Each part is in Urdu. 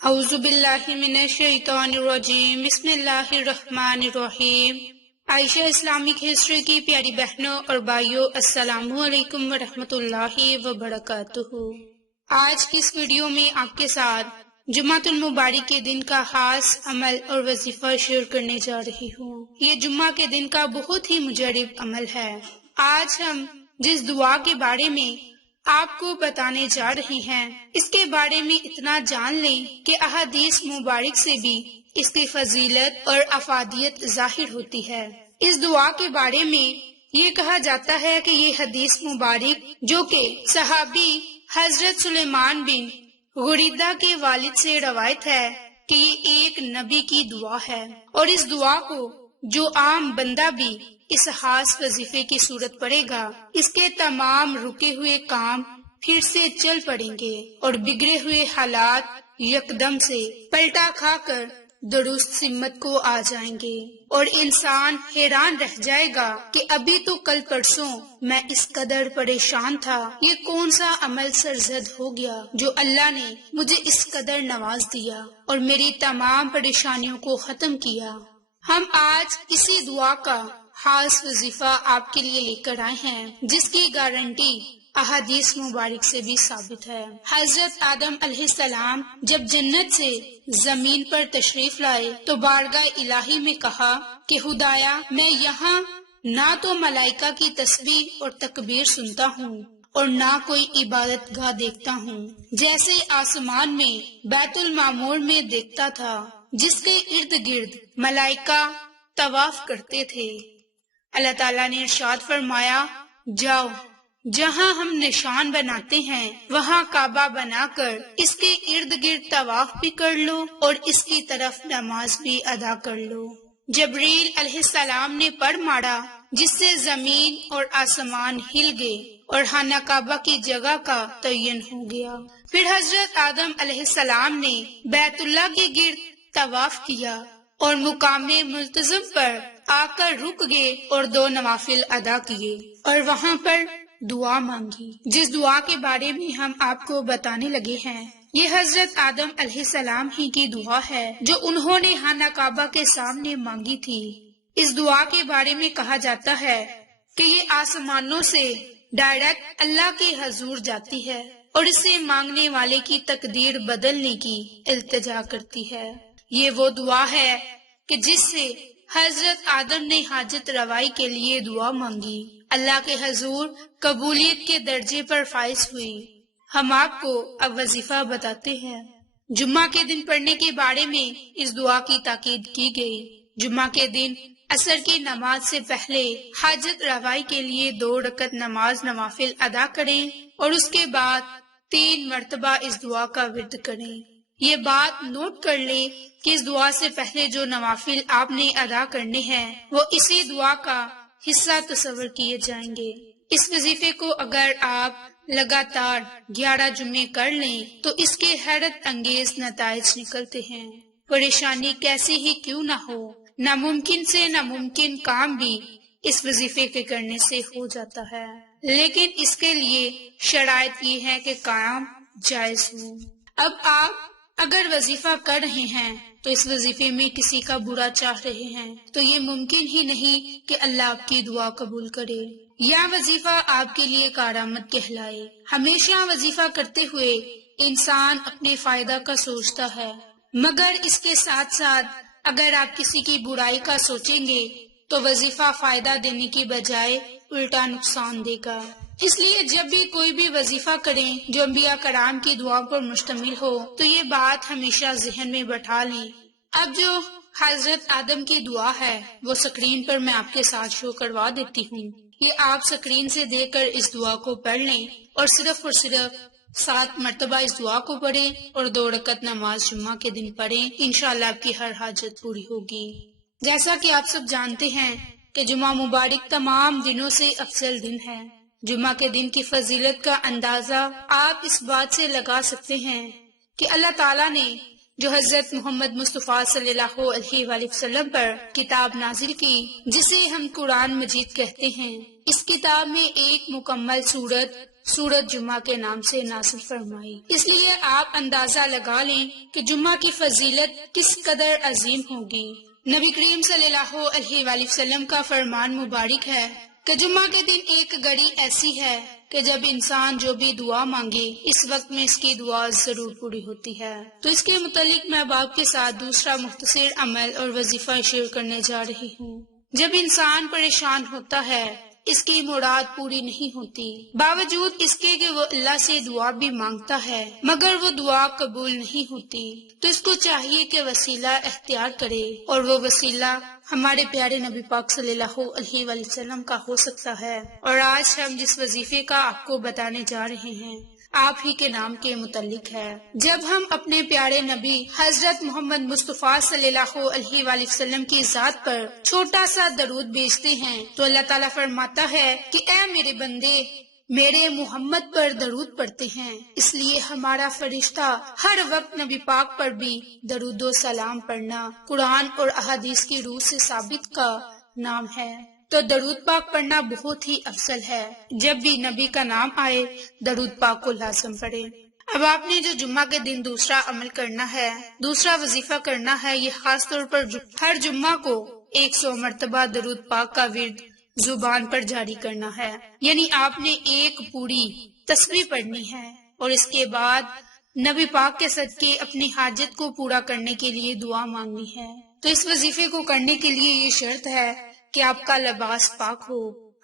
اعوذ باللہ من الشیطان الرجیم، بسم اللہ الرحمن الرحیم۔ عائشہ اسلامک ہسٹری کی پیاری بہنوں اور بھائیوں، السلام علیکم ورحمۃ اللہ وبرکاتہ۔ آج کی اس ویڈیو میں آپ کے ساتھ جمعۃ المبارک کے دن کا خاص عمل اور وظیفہ شیئر کرنے جا رہی ہوں۔ یہ جمعہ کے دن کا بہت ہی مجرب عمل ہے۔ آج ہم جس دعا کے بارے میں آپ کو بتانے جا رہے ہیں، اس کے بارے میں اتنا جان لیں کہ احادیث مبارک سے بھی اس کی فضیلت اور افادیت ظاہر ہوتی ہے۔ اس دعا کے بارے میں یہ کہا جاتا ہے کہ یہ حدیث مبارک، جو کہ صحابی حضرت سلیمان بن غریدہ کے والد سے روایت ہے، کہ یہ ایک نبی کی دعا ہے، اور اس دعا کو جو عام بندہ بھی اس خاص وظیفے کی صورت پڑے گا، اس کے تمام رکے ہوئے کام پھر سے چل پڑیں گے اور بگڑے ہوئے حالات یکدم سے پلٹا کھا کر درست سمت کو آ جائیں گے، اور انسان حیران رہ جائے گا کہ ابھی تو کل پرسوں میں اس قدر پریشان تھا، یہ کون سا عمل سرزد ہو گیا جو اللہ نے مجھے اس قدر نواز دیا اور میری تمام پریشانیوں کو ختم کیا۔ ہم آج اسی دعا کا خاص وظیفہ آپ کے لیے لے کر آئے ہیں، جس کی گارنٹی احادیث مبارک سے بھی ثابت ہے۔ حضرت آدم علیہ السلام جب جنت سے زمین پر تشریف لائے تو بارگاہ الہی میں کہا کہ خدایا، میں یہاں نہ تو ملائکہ کی تسبیح اور تکبیر سنتا ہوں اور نہ کوئی عبادت گاہ دیکھتا ہوں، جیسے آسمان میں بیت المعمور میں دیکھتا تھا، جس کے ارد گرد ملائکہ طواف کرتے تھے۔ اللہ تعالیٰ نے ارشاد فرمایا، جاؤ، جہاں ہم نشان بناتے ہیں وہاں کعبہ بنا کر اس کے ارد گرد طواف بھی کر لو اور اس کی طرف نماز بھی ادا کر لو۔ جبریل علیہ السلام نے پر مارا، جس سے زمین اور آسمان ہل گئے اور خانہ کعبہ کی جگہ کا تعین ہو گیا۔ پھر حضرت آدم علیہ السلام نے بیت اللہ کے گرد طواف کیا اور مقام ملتزم پر آ کر رک گئے اور 2 نوافل ادا کیے اور وہاں پر دعا مانگی، جس دعا کے بارے میں ہم آپ کو بتانے لگے ہیں۔ یہ حضرت آدم علیہ السلام ہی کی دعا ہے جو انہوں نے خانہ کعبہ کے سامنے مانگی تھی۔ اس دعا کے بارے میں کہا جاتا ہے کہ یہ آسمانوں سے ڈائریکٹ اللہ کے حضور جاتی ہے اور اسے مانگنے والے کی تقدیر بدلنے کی التجا کرتی ہے۔ یہ وہ دعا ہے کہ جس سے حضرت آدم نے حاجت روائی کے لیے دعا مانگی، اللہ کے حضور قبولیت کے درجے پر فائز ہوئی۔ ہم آپ کو اب وظیفہ بتاتے ہیں۔ جمعہ کے دن پڑھنے کے بارے میں اس دعا کی تاکید کی گئی۔ جمعہ کے دن عصر کی نماز سے پہلے حاجت روائی کے لیے 2 رکعت نماز نوافل ادا کریں اور اس کے بعد 3 مرتبہ اس دعا کا ورد کریں۔ یہ بات نوٹ کر لیں کہ اس دعا سے پہلے جو نوافل آپ نے ادا کرنے ہیں وہ اسی دعا کا حصہ تصور کیے جائیں گے۔ اس وظیفے کو اگر آپ لگاتار 11 جمعے کر لیں تو اس کے حیرت انگیز نتائج نکلتے ہیں۔ پریشانی کیسی ہی کیوں نہ ہو، ناممکن سے ناممکن کام بھی اس وظیفے کے کرنے سے ہو جاتا ہے، لیکن اس کے لیے شرائط یہ ہے کہ کام جائز ہو۔ اب آپ اگر وظیفہ کر رہے ہیں تو اس وظیفے میں کسی کا برا چاہ رہے ہیں تو یہ ممکن ہی نہیں کہ اللہ آپ کی دعا قبول کرے یا وظیفہ آپ کے لیے کارآمد کہلائے۔ ہمیشہ وظیفہ کرتے ہوئے انسان اپنے فائدہ کا سوچتا ہے، مگر اس کے ساتھ ساتھ اگر آپ کسی کی برائی کا سوچیں گے تو وظیفہ فائدہ دینے کی بجائے الٹا نقصان دے گا۔ اس لیے جب بھی کوئی بھی وظیفہ کریں جو انبیاء کرام کی دعا پر مشتمل ہو تو یہ بات ہمیشہ ذہن میں بٹھا لیں۔ اب جو حضرت آدم کی دعا ہے وہ سکرین پر میں آپ کے ساتھ شو کروا دیتی ہوں۔ یہ آپ سکرین سے دیکھ کر اس دعا کو پڑھ لیں اور صرف 7 مرتبہ اس دعا کو پڑھیں اور 2 رکعت نماز جمعہ کے دن پڑھیں۔ انشاءاللہ آپ کی ہر حاجت پوری ہوگی۔ جیسا کہ آپ سب جانتے ہیں کہ جمعہ مبارک تمام دنوں سے افضل دن ہے۔ جمعہ کے دن کی فضیلت کا اندازہ آپ اس بات سے لگا سکتے ہیں کہ اللہ تعالیٰ نے جو حضرت محمد مصطفیٰ صلی اللہ علیہ وآلہ وسلم پر کتاب نازل کی، جسے ہم قرآن مجید کہتے ہیں، اس کتاب میں ایک مکمل سورت سورت جمعہ کے نام سے نازل فرمائی۔ اس لیے آپ اندازہ لگا لیں کہ جمعہ کی فضیلت کس قدر عظیم ہوگی۔ نبی کریم صلی اللہ علیہ وآلہ وسلم کا فرمان مبارک ہے کہ جمعہ کے دن ایک گھڑی ایسی ہے کہ جب انسان جو بھی دعا مانگے اس وقت میں اس کی دعا ضرور پوری ہوتی ہے۔ تو اس کے متعلق میں اب آپ کے ساتھ دوسرا مختصر عمل اور وظیفہ شیئر کرنے جا رہی ہوں۔ جب انسان پریشان ہوتا ہے، اس کی مراد پوری نہیں ہوتی، باوجود اس کے کہ وہ اللہ سے دعا بھی مانگتا ہے مگر وہ دعا قبول نہیں ہوتی، تو اس کو چاہیے کہ وسیلہ اختیار کرے، اور وہ وسیلہ ہمارے پیارے نبی پاک صلی اللہ علیہ وآلہ وسلم کا ہو سکتا ہے۔ اور آج ہم جس وظیفے کا آپ کو بتانے جا رہے ہیں آپ ہی کے نام کے متعلق ہے۔ جب ہم اپنے پیارے نبی حضرت محمد مصطفیٰ صلی اللہ علیہ وآلہ وسلم کی ذات پر چھوٹا سا درود بھیجتے ہیں تو اللہ تعالیٰ فرماتا ہے کہ اے میرے بندے میرے محمد پر درود پڑھتے ہیں، اس لیے ہمارا فرشتہ ہر وقت نبی پاک پر بھی درود و سلام پڑھنا قرآن اور احادیث کی روح سے ثابت کا نام ہے۔ تو درود پاک پڑھنا بہت ہی افضل ہے۔ جب بھی نبی کا نام آئے درود پاک کو لازم پڑھے۔ اب آپ نے جو جمعہ کے دن دوسرا عمل کرنا ہے، دوسرا وظیفہ کرنا ہے، یہ خاص طور پر ہر جمعہ کو 100 مرتبہ درود پاک کا ورد زبان پر جاری کرنا ہے۔ یعنی آپ نے ایک پوری تسبیح پڑھنی ہے اور اس کے بعد نبی پاک کے صدقے اپنی حاجت کو پورا کرنے کے لیے دعا مانگنی ہے۔ تو اس وظیفے کو کرنے کے لیے یہ شرط ہے کہ آپ کا لباس پاک ہو،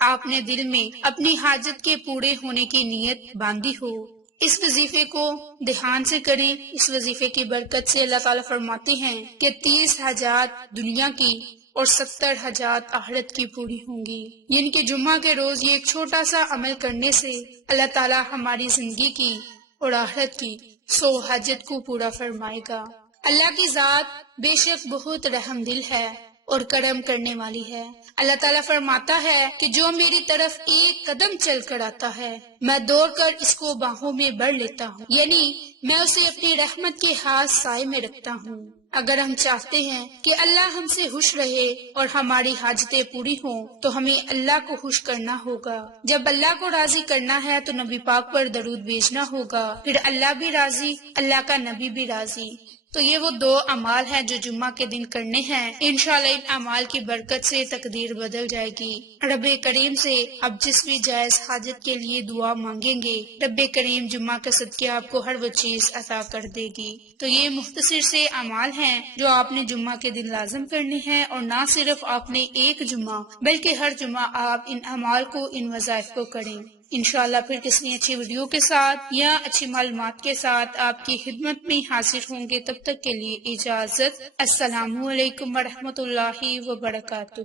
آپ نے دل میں اپنی حاجت کے پورے ہونے کی نیت باندھی ہو۔ اس وظیفے کو دھیان سے کریں۔ اس وظیفے کی برکت سے اللہ تعالیٰ فرماتے ہیں کہ 30 حاجات دنیا کی اور 70 حاجات آخرت کی پوری ہوں گی۔ یعنی کہ جمعہ کے روز یہ ایک چھوٹا سا عمل کرنے سے اللہ تعالیٰ ہماری زندگی کی اور آخرت کی 100 حاجت کو پورا فرمائے گا۔ اللہ کی ذات بے شک بہت رحم دل ہے اور کرم کرنے والی ہے۔ اللہ تعالیٰ فرماتا ہے کہ جو میری طرف ایک قدم چل کر آتا ہے میں دوڑ کر اس کو باہوں میں بھر لیتا ہوں، یعنی میں اسے اپنی رحمت کے ہاتھ سائے میں رکھتا ہوں۔ اگر ہم چاہتے ہیں کہ اللہ ہم سے خوش رہے اور ہماری حاجتیں پوری ہوں تو ہمیں اللہ کو خوش کرنا ہوگا۔ جب اللہ کو راضی کرنا ہے تو نبی پاک پر درود بھیجنا ہوگا، پھر اللہ بھی راضی، اللہ کا نبی بھی راضی۔ تو یہ وہ 2 اعمال ہیں جو جمعہ کے دن کرنے ہیں۔ انشاءاللہ ان اعمال کی برکت سے تقدیر بدل جائے گی۔ رب کریم سے آپ جس بھی جائز حاجت کے لیے دعا مانگیں گے رب کریم جمعہ کے صدقے آپ کو ہر وہ چیز عطا کر دے گی۔ تو یہ مختصر سے اعمال ہیں جو آپ نے جمعہ کے دن لازم کرنے ہیں، اور نہ صرف آپ نے ایک جمعہ بلکہ ہر جمعہ آپ ان اعمال کو، ان وظائف کو کریں۔ انشاءاللہ پھر کسی اچھی ویڈیو کے ساتھ یا اچھی معلومات کے ساتھ آپ کی خدمت میں حاضر ہوں گے۔ تب تک کے لیے اجازت۔ السلام علیکم ورحمۃ اللہ وبرکاتہ۔